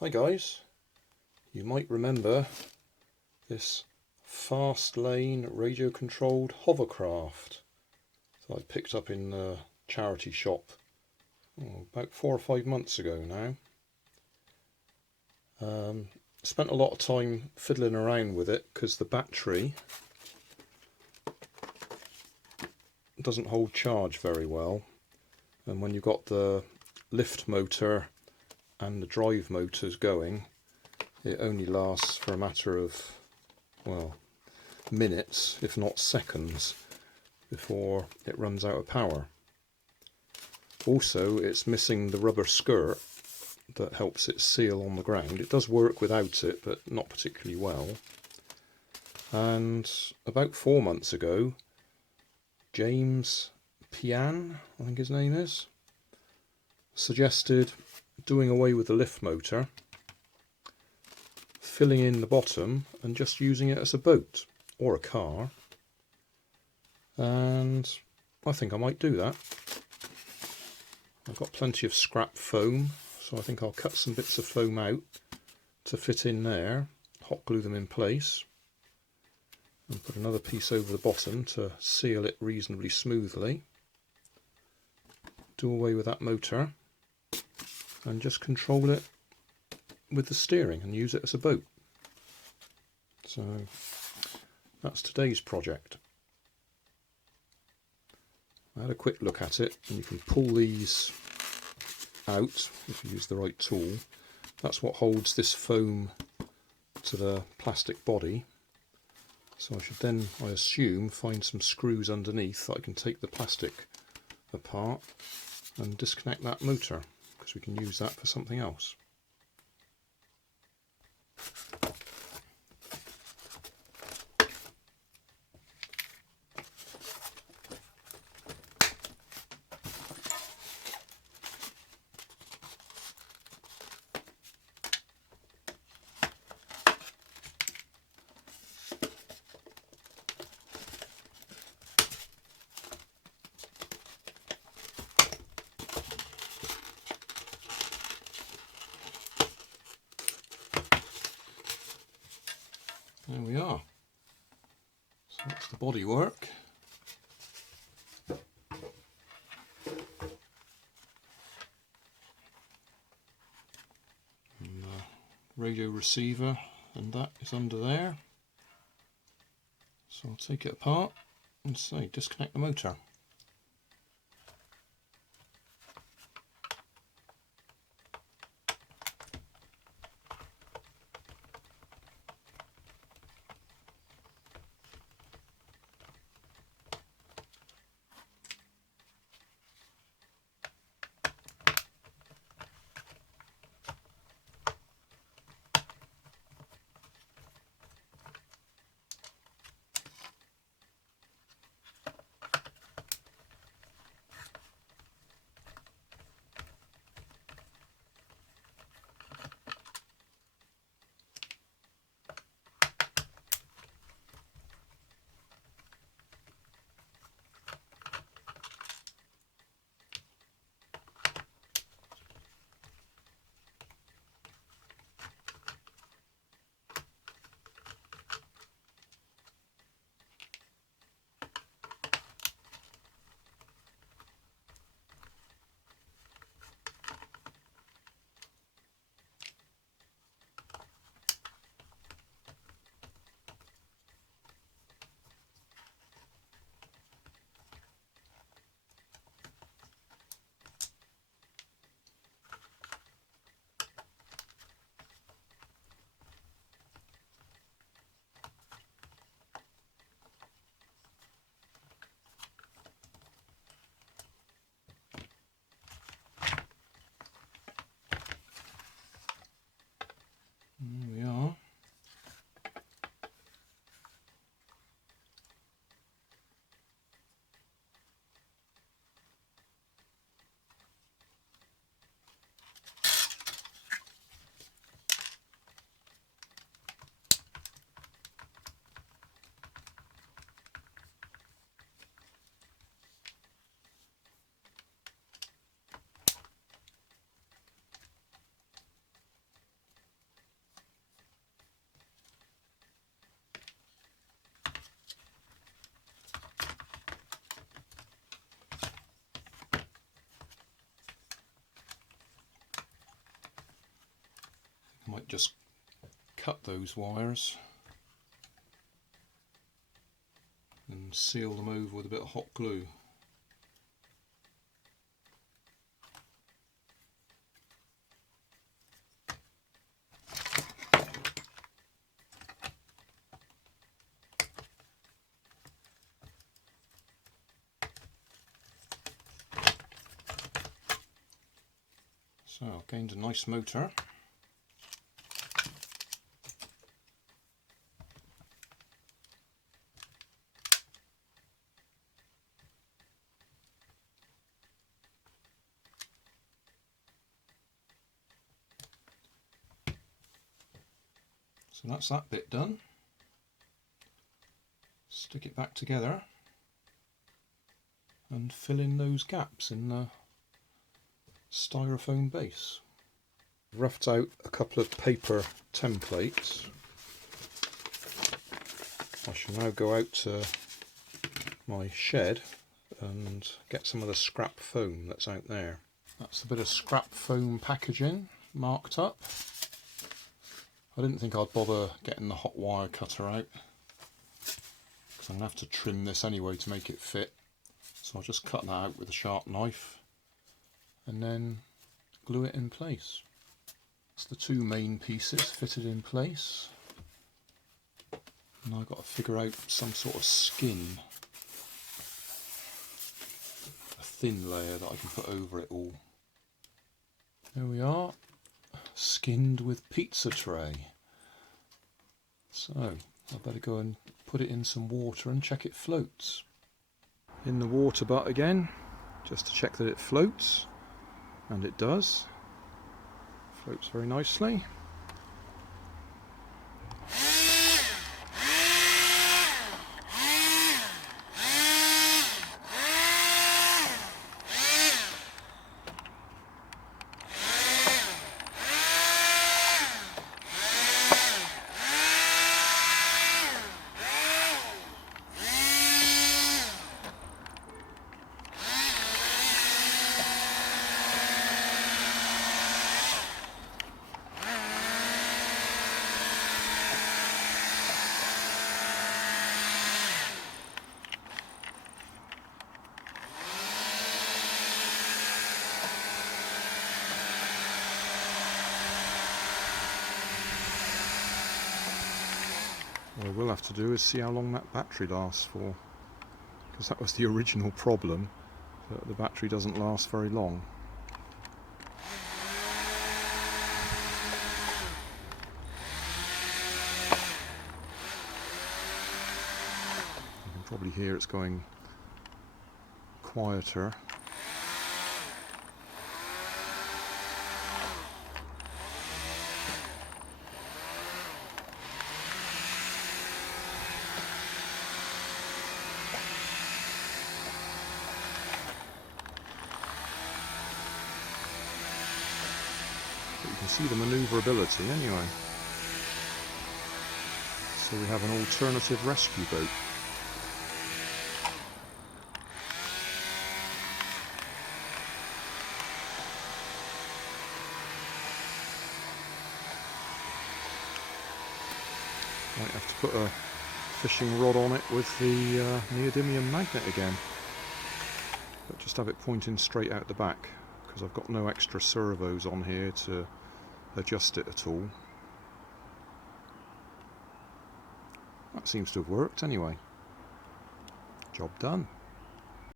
Hi guys, you might remember this fast lane radio controlled hovercraft that I picked up in the charity shop about 4 or 5 months ago now. Spent a lot of time fiddling around with it because the battery doesn't hold charge very well, and when you've got the lift motor and the drive motors going, it only lasts for a matter of, well, minutes if not seconds before it runs out of power. Also, it's missing the rubber skirt that helps it seal on the ground. It does work without it, but not particularly well. And about 4 months ago, James Pian, I think his name is, suggested doing away with the lift motor, filling in the bottom and just using it as a boat or a car, and I think I might do that. I've got plenty of scrap foam, so I think I'll cut some bits of foam out to fit in there, hot glue them in place, and put another piece over the bottom to seal it reasonably smoothly. Do away with that motor and just control it with the steering and use it as a boat. So that's today's project. I had a quick look at it, and you can pull these out if you use the right tool. That's what holds this foam to the plastic body. So I should then, I assume, find some screws underneath that I can take the plastic apart and disconnect that motor, because we can use that for something else. There we are. So that's the body work. And the radio receiver and that is under there. So I'll take it apart and say disconnect the motor. Might just cut those wires and seal them over with a bit of hot glue. So I've gained a nice motor. So that's that bit done. Stick it back together and fill in those gaps in the styrofoam base. Roughed out a couple of paper templates. I shall now go out to my shed and get some of the scrap foam that's out there. That's a bit of scrap foam packaging marked up. I didn't think I'd bother getting the hot wire cutter out because I'm going to have to trim this anyway to make it fit. So I'll just cut that out with a sharp knife and then glue it in place. That's the two main pieces fitted in place. And I've got to figure out some sort of skin, a thin layer that I can put over it all. There we are, skinned with pizza tray. So I better go and put it in some water and check it floats. In the water butt again, just to check that it floats, and it does. Floats very nicely. What we'll have to do is see how long that battery lasts for, because that was the original problem, that the battery doesn't last very long. You can probably hear it's going quieter. But you can see the manoeuvrability anyway. So we have an alternative rescue boat. Might have to put a fishing rod on it with the neodymium magnet again, but just have it pointing straight out the back because I've got no extra servos on here to adjust it at all. That seems to have worked anyway. Job done.